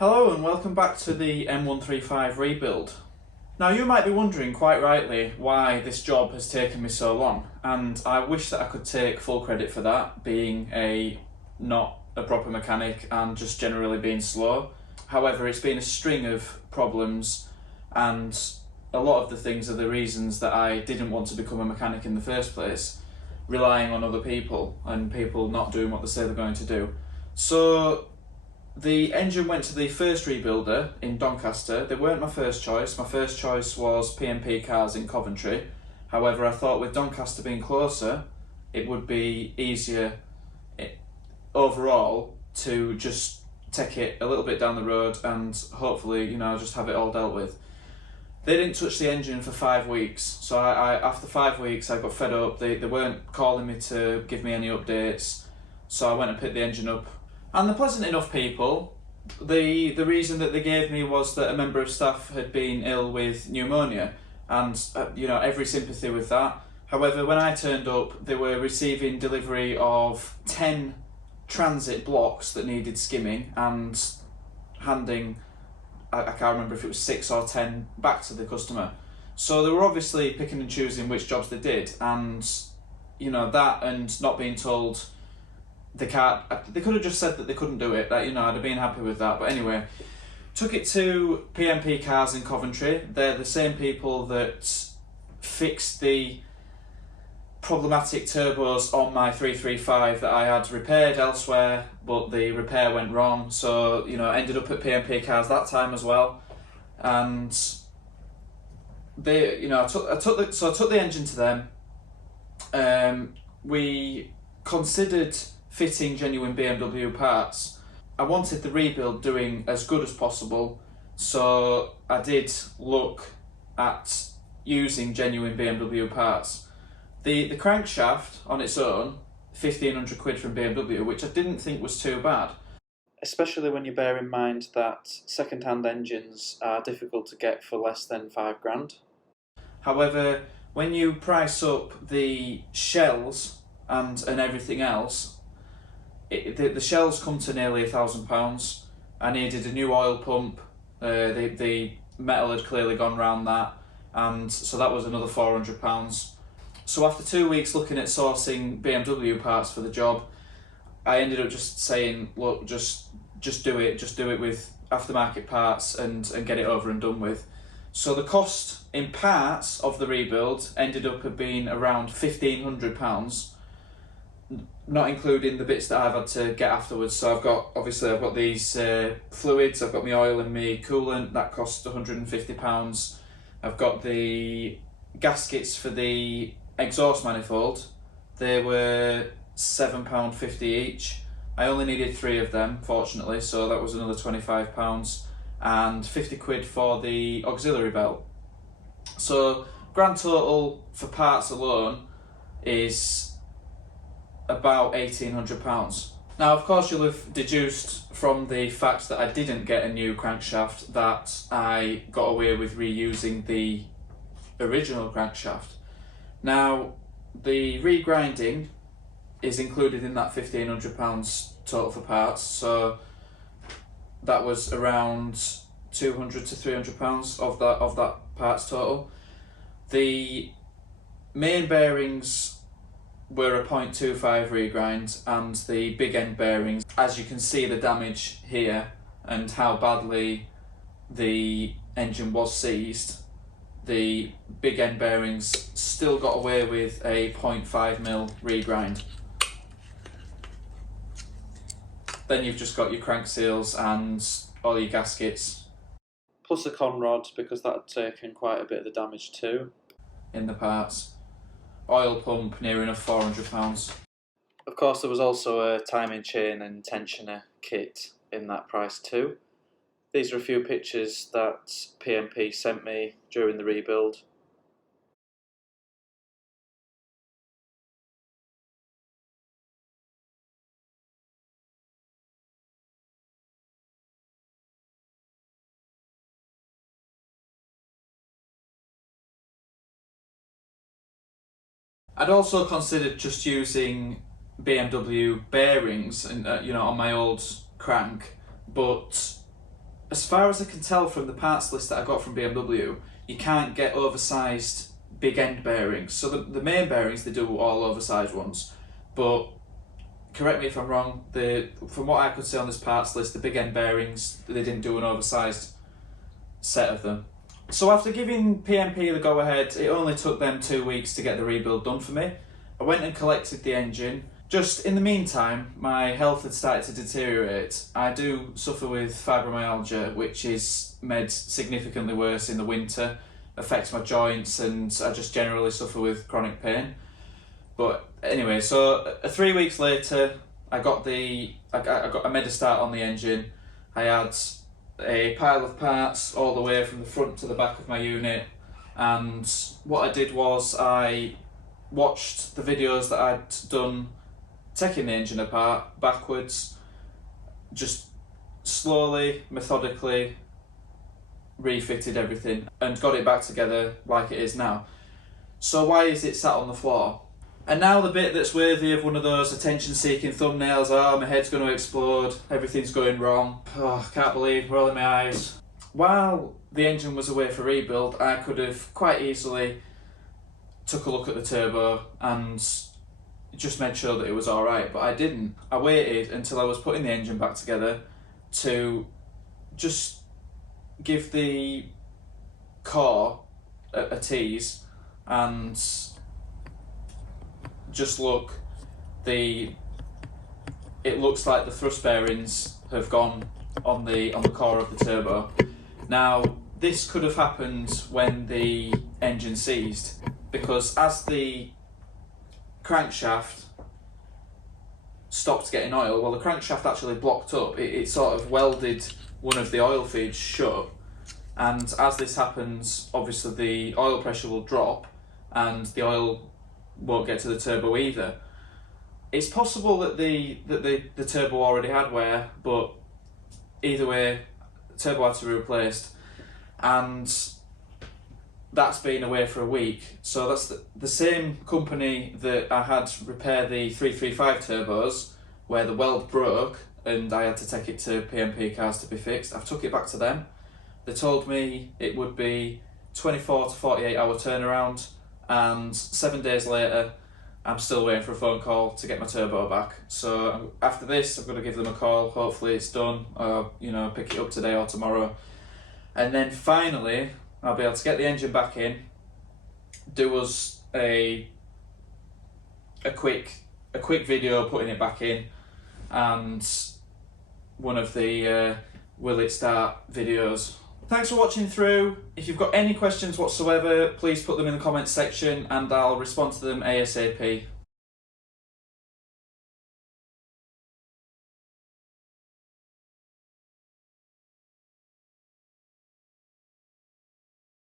Hello and welcome back to the M135 rebuild. Now you might be wondering quite rightly why this job has taken me so long, and I wish that I could take full credit for that, being not a proper mechanic and just generally being slow. However, it's been a string of problems, and a lot of the things are the reasons that I didn't want to become a mechanic in the first place, relying on other people and people not doing what they say they're going to do. So the engine went to the first rebuilder in Doncaster. They weren't my first choice. My first choice was P&P Cars in Coventry. However, I thought with Doncaster being closer, it would be easier overall to just take it a little bit down the road and hopefully, just have it all dealt with. They didn't touch the engine for 5 weeks. So I after 5 weeks, I got fed up. They weren't calling me to give me any updates. So I went and picked the engine up. And they're pleasant enough people. The reason that they gave me was that a member of staff had been ill with pneumonia, and every sympathy with that. However, when I turned up, they were receiving delivery of 10 transit blocks that needed skimming and handing, I can't remember if it was 6 or 10 back to the customer. So they were obviously picking and choosing which jobs they did, and that and not being told they could have just said that they couldn't do it. I'd have been happy with that. But anyway, took it to P&P Cars in Coventry. They're the same people that fixed the problematic turbos on my 335 that I had repaired elsewhere, but the repair went wrong. So ended up at P&P Cars that time as well, and they, I took the engine to them. We considered fitting genuine BMW parts. I wanted the rebuild doing as good as possible, so I did look at using genuine BMW parts. The crankshaft on its own, 1,500 quid from BMW, which I didn't think was too bad. Especially when you bear in mind that second-hand engines are difficult to get for less than £5,000. However, when you price up the shells and everything else, the shells come to nearly £1,000. I needed a new oil pump. The metal had clearly gone round that, and so that was another £400. So after 2 weeks looking at sourcing BMW parts for the job, I ended up just saying, look, just do it with aftermarket parts and get it over and done with. So the cost in parts of the rebuild ended up being around £1,500. Not including the bits that I've had to get afterwards. So I've got these fluids, I've got my oil and my coolant, that cost £150. I've got the gaskets for the exhaust manifold, they were £7.50 each. I only needed 3 of them, fortunately, so that was another £25, and 50 quid for the auxiliary belt. So grand total for parts alone is about £1,800. Now, of course, you'll have deduced from the fact that I didn't get a new crankshaft that I got away with reusing the original crankshaft. Now, the regrinding is included in that £1,500 total for parts, so that was around £200 to £300 of that parts total. The main bearings were a 0.25 regrind, and the big end bearings, as you can see the damage here and how badly the engine was seized, the big end bearings still got away with a 0.5mm regrind. Then you've just got your crank seals and all your gaskets, plus a con rod, because that had taken quite a bit of the damage too in the parts. Oil pump, near enough £400. Of course, there was also a timing chain and tensioner kit in that price too. These are a few pictures that P&P sent me during the rebuild. I'd also considered just using BMW bearings and on my old crank, but as far as I can tell from the parts list that I got from BMW, you can't get oversized big end bearings. So the main bearings, they do all oversized ones, but correct me if I'm wrong, from what I could see on this parts list, the big end bearings, they didn't do an oversized set of them. So after giving PMP the go-ahead, it only took them 2 weeks to get the rebuild done for me. I went and collected the engine. Just in the meantime, my health had started to deteriorate. I do suffer with fibromyalgia, which is made significantly worse in the winter, affects my joints, and I just generally suffer with chronic pain. But anyway, so 3 weeks later, I made a start on the engine. I had a pile of parts all the way from the front to the back of my unit, and what I did was I watched the videos that I'd done taking the engine apart backwards, just slowly, methodically refitted everything and got it back together like it is now. So why is it sat on the floor? And now the bit that's worthy of one of those attention-seeking thumbnails. Oh, my head's going to explode, everything's going wrong, oh, can't believe, rolling my eyes. While the engine was away for rebuild, I could have quite easily took a look at the turbo and just made sure that it was alright, but I didn't. I waited until I was putting the engine back together to just give the core a tease and just look. It looks like the thrust bearings have gone on the core of the turbo. Now this could have happened when the engine seized, because as the crankshaft stopped getting oil, well, the crankshaft actually blocked up. It sort of welded one of the oil feeds shut, and as this happens, obviously the oil pressure will drop and the oil won't get to the turbo either. It's possible that the turbo already had wear, but either way, the turbo had to be replaced, and that's been away for a week. So that's the same company that I had repair the 335 turbos, where the weld broke and I had to take it to PMP cars to be fixed. I've took it back to them. They told me it would be 24 to 48 hour turnaround, and 7 days later I'm still waiting for a phone call to get my turbo back. So after this, I'm going to give them a call. Hopefully it's done, or pick it up today or tomorrow, and then finally I'll be able to get the engine back in, do us a quick video putting it back in, and one of the will it start videos. Thanks for watching through. If you've got any questions whatsoever, please put them in the comments section and I'll respond to them ASAP.